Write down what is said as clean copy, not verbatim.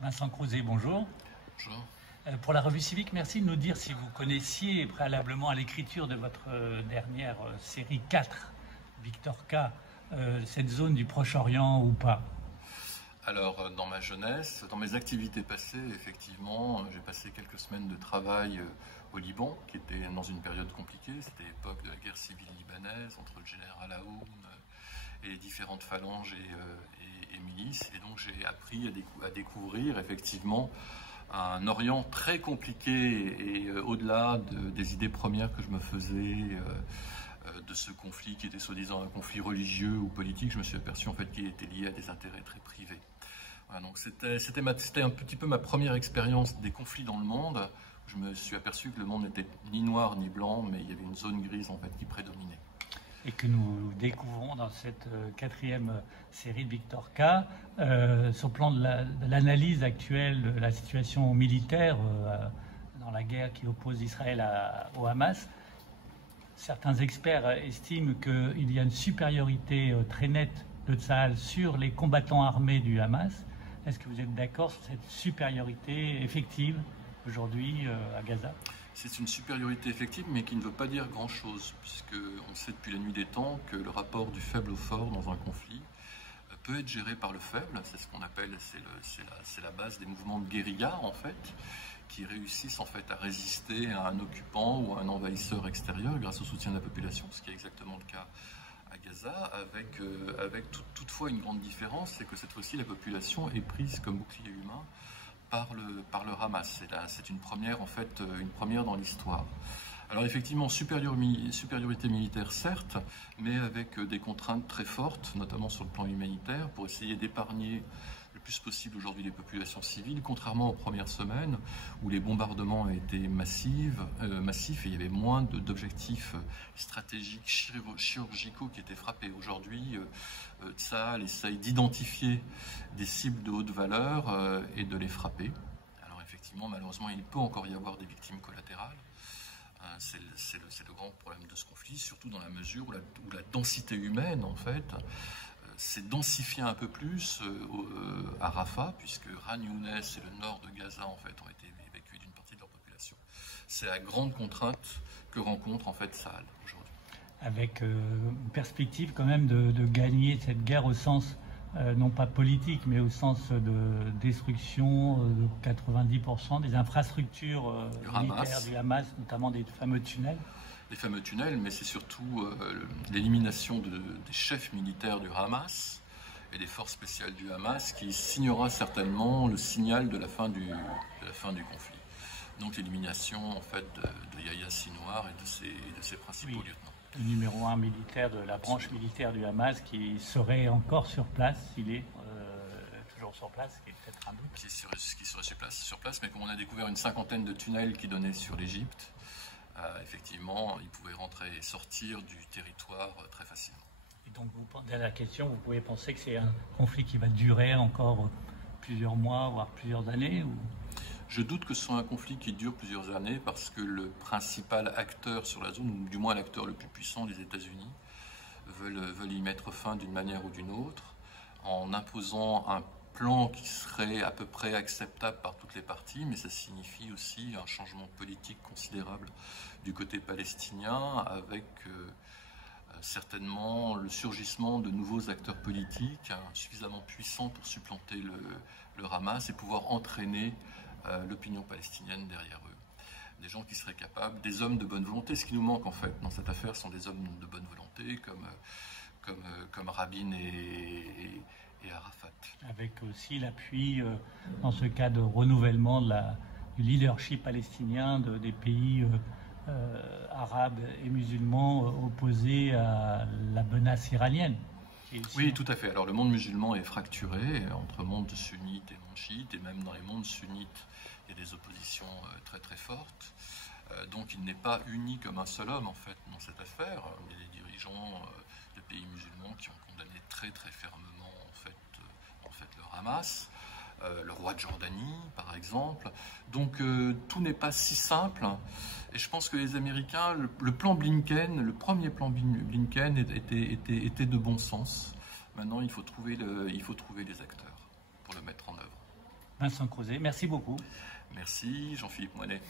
Vincent Crouzet, bonjour. Bonjour. Pour la revue Civique, merci de nous dire si vous connaissiez préalablement à l'écriture de votre dernière série 4, Victor K, cette zone du Proche-Orient ou pas? Alors, dans ma jeunesse, dans mes activités passées, effectivement, j'ai passé quelques semaines de travail au Liban, qui était dans une période compliquée. C'était l'époque de la guerre civile libanaise entre le général Aoun et les différentes phalanges et milices. Et donc, j'ai appris à découvrir, effectivement, un Orient très compliqué et au-delà des idées premières que je me faisais de ce conflit qui était soi-disant un conflit religieux ou politique, je me suis aperçu en fait qu'il était lié à des intérêts très privés. Voilà, donc c'était un petit peu ma première expérience des conflits dans le monde. Je me suis aperçu que le monde n'était ni noir ni blanc, mais il y avait une zone grise en fait qui prédominait. Et que nous découvrons dans cette quatrième série de Victor K, sur le plan de l'analyse actuelle de la situation militaire dans la guerre qui oppose Israël au Hamas. Certains experts estiment qu'il y a une supériorité très nette de Tsahal sur les combattants armés du Hamas. Est-ce que vous êtes d'accord sur cette supériorité effective aujourd'hui à Gaza? C'est une supériorité effective, mais qui ne veut pas dire grand-chose, puisqu'on sait depuis la nuit des temps que le rapport du faible au fort dans un conflit peut être géré par le faible. C'est ce qu'on appelle, c'est la base des mouvements de guérilla, en fait, qui réussissent en fait à résister à un occupant ou à un envahisseur extérieur grâce au soutien de la population, ce qui est exactement le cas à Gaza, avec toutefois une grande différence, c'est que cette fois-ci la population est prise comme bouclier humain par le Hamas. C'est une première en fait, une première dans l'histoire. Alors effectivement, supériorité militaire certes, mais avec des contraintes très fortes, notamment sur le plan humanitaire, pour essayer d'épargner le plus possible aujourd'hui les populations civiles, contrairement aux premières semaines où les bombardements étaient massifs et il y avait moins d'objectifs stratégiques, chirurgicaux qui étaient frappés. Aujourd'hui, Tsahal essaye d'identifier des cibles de haute valeur et de les frapper. Alors effectivement, malheureusement, il peut encore y avoir des victimes collatérales. C'est le grand problème de ce conflit, surtout dans la mesure où la densité humaine, en fait, s'est densifiée un peu plus à Rafah, puisque Khan Younes et le nord de Gaza, en fait, ont été évacués d'une partie de leur population. C'est la grande contrainte que rencontre, en fait, Tsahal aujourd'hui. Avec une perspective quand même de gagner cette guerre au sens non pas politique, mais au sens de destruction de 90% des infrastructures militaires du Hamas, notamment des fameux tunnels. Les fameux tunnels, mais c'est surtout l'élimination des chefs militaires du Hamas et des forces spéciales du Hamas qui signera certainement le signal de la fin du conflit. Donc l'élimination en fait de Yahya Sinwar et de ses principaux lieutenants. Le numéro 1 militaire de la branche militaire du Hamas qui serait encore sur place, s'il est toujours sur place, qui est peut-être un doute. Qui serait sur place, mais comme on a découvert une cinquantaine de tunnels qui donnaient sur l'Égypte, effectivement, ils pouvaient rentrer et sortir du territoire très facilement. Et donc, à la question, vous pouvez penser que c'est un conflit qui va durer encore plusieurs mois, voire plusieurs années ou... Je doute que ce soit un conflit qui dure plusieurs années parce que le principal acteur sur la zone, ou du moins l'acteur le plus puissant, les États-Unis, veulent y mettre fin d'une manière ou d'une autre en imposant un plan qui serait à peu près acceptable par toutes les parties, mais ça signifie aussi un changement politique considérable du côté palestinien avec certainement le surgissement de nouveaux acteurs politiques suffisamment puissants pour supplanter le Hamas et pouvoir entraîner l'opinion palestinienne derrière eux. Des gens qui seraient capables, des hommes de bonne volonté. Ce qui nous manque en fait dans cette affaire sont des hommes de bonne volonté comme Rabin et Arafat. Avec aussi l'appui, dans ce cas de renouvellement du leadership palestinien des pays arabes et musulmans opposés à la menace iranienne. Oui, tout à fait. Alors le monde musulman est fracturé entre monde sunnite et monde chiite, et même dans les mondes sunnites, il y a des oppositions très très fortes. Donc il n'est pas uni comme un seul homme en fait dans cette affaire. Il y a des dirigeants de pays musulmans qui ont condamné très très fermement en fait le Hamas. Le roi de Jordanie, par exemple. Donc tout n'est pas si simple. Et je pense que les Américains, le plan Blinken, le premier plan Blinken était de bon sens. Maintenant, il faut trouver les acteurs pour le mettre en œuvre. Vincent Crozet. Merci beaucoup. Merci Jean-Philippe Moinet.